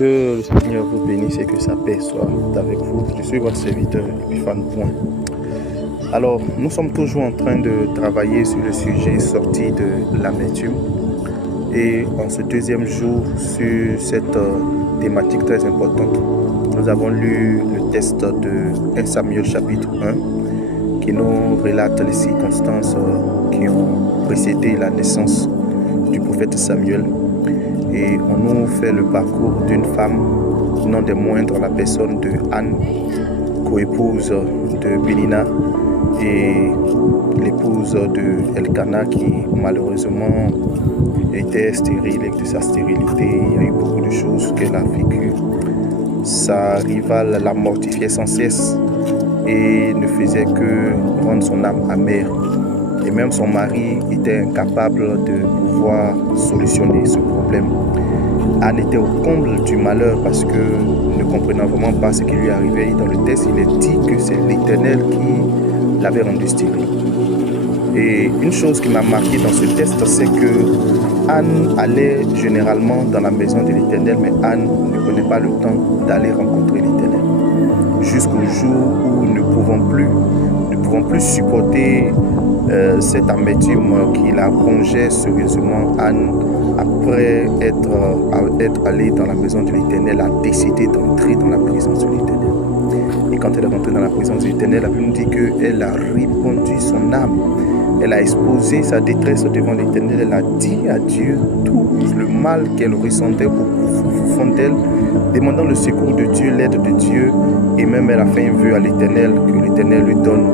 Que le Seigneur vous bénisse et que sa paix soit avec vous. Je suis votre serviteur Epiphane Point. Alors, nous sommes toujours en train de travailler sur le sujet sorti de l'amertume. Et en ce deuxième jour, sur cette thématique très importante, nous avons lu le texte de 1 Samuel chapitre 1 qui nous relate les circonstances qui ont précédé la naissance du prophète Samuel. Et on nous fait le parcours d'une femme, non des moindres, la personne de Anne, coépouse de Pénina et l'épouse de Elkana qui malheureusement était stérile. Et de sa stérilité, il y a eu beaucoup de choses qu'elle a vécues. Sa rivale la mortifiait sans cesse et ne faisait que rendre son âme amère. Et même son mari était incapable de pouvoir solutionner ce problème. Anne était au comble du malheur parce que, ne comprenant vraiment pas ce qui lui arrivait, dans le texte, il est dit que c'est l'Éternel qui l'avait rendu stérile. Et une chose qui m'a marqué dans ce texte, c'est que Anne allait généralement dans la maison de l'Éternel, mais Anne ne prenait pas le temps d'aller rencontrer l'Éternel. Jusqu'au jour où nous ne pouvons plus supporter cette amertume qui la rongeait sérieusement. Anne, après être allée dans la maison de l'Éternel, a décidé d'entrer dans la présence de l'Éternel. Et quand elle est rentrée dans la présence de l'Éternel, la Bible nous dit qu'elle a répandu son âme. Elle a exposé sa détresse devant l'Éternel. Elle a dit à Dieu tout le mal qu'elle ressentait au fond d'elle, demandant le secours de Dieu, l'aide de Dieu. Et même elle a fait un vœu à l'Éternel, que l'Éternel lui donne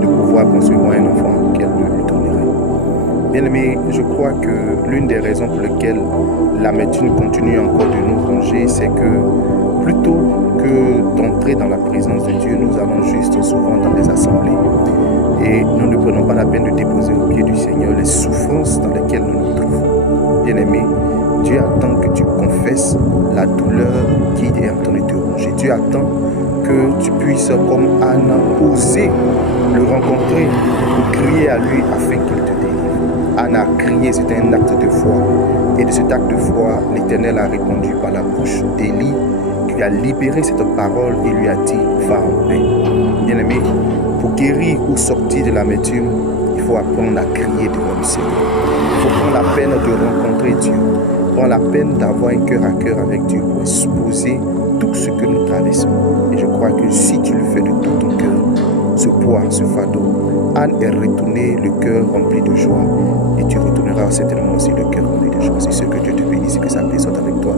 de pouvoir concevoir un enfant qu'elle lui donnerait. Bien-aimés, je crois que l'une des raisons pour lesquelles l'amertume continue encore de nous ronger, c'est que plutôt que d'entrer dans la présence de Dieu, nous allons juste souvent dans des assemblées et nous ne prenons pas la peine de déposer au pied du Seigneur les souffrances dans lesquelles nous nous trouvons. Bien-aimé, Dieu attend que tu confesses la douleur qui est en train de te ronger. Dieu attend que tu puisses, comme Anne, oser le rencontrer ou crier à lui afin qu'il te délivre. Anne a crié, c'était un acte de foi. Et de cet acte de foi, l'Éternel a répondu par la bouche d'Élie, qui a libéré cette parole et lui a dit, va en paix. Bien-aimé, pour guérir ou sortir de l'amertume, il faut apprendre à crier devant le Seigneur. Il faut prendre la peine de rencontrer Dieu. Prendre la peine d'avoir un cœur à cœur avec Dieu pour exposer tout ce que nous traversons. Et je crois que si tu le fais de tout ton cœur, ce poids, ce fardeau, Anne est retournée le cœur rempli de joie et tu retourneras certainement aussi le cœur rempli de joie. C'est ce que Dieu te bénisse et que sa paix soit avec toi.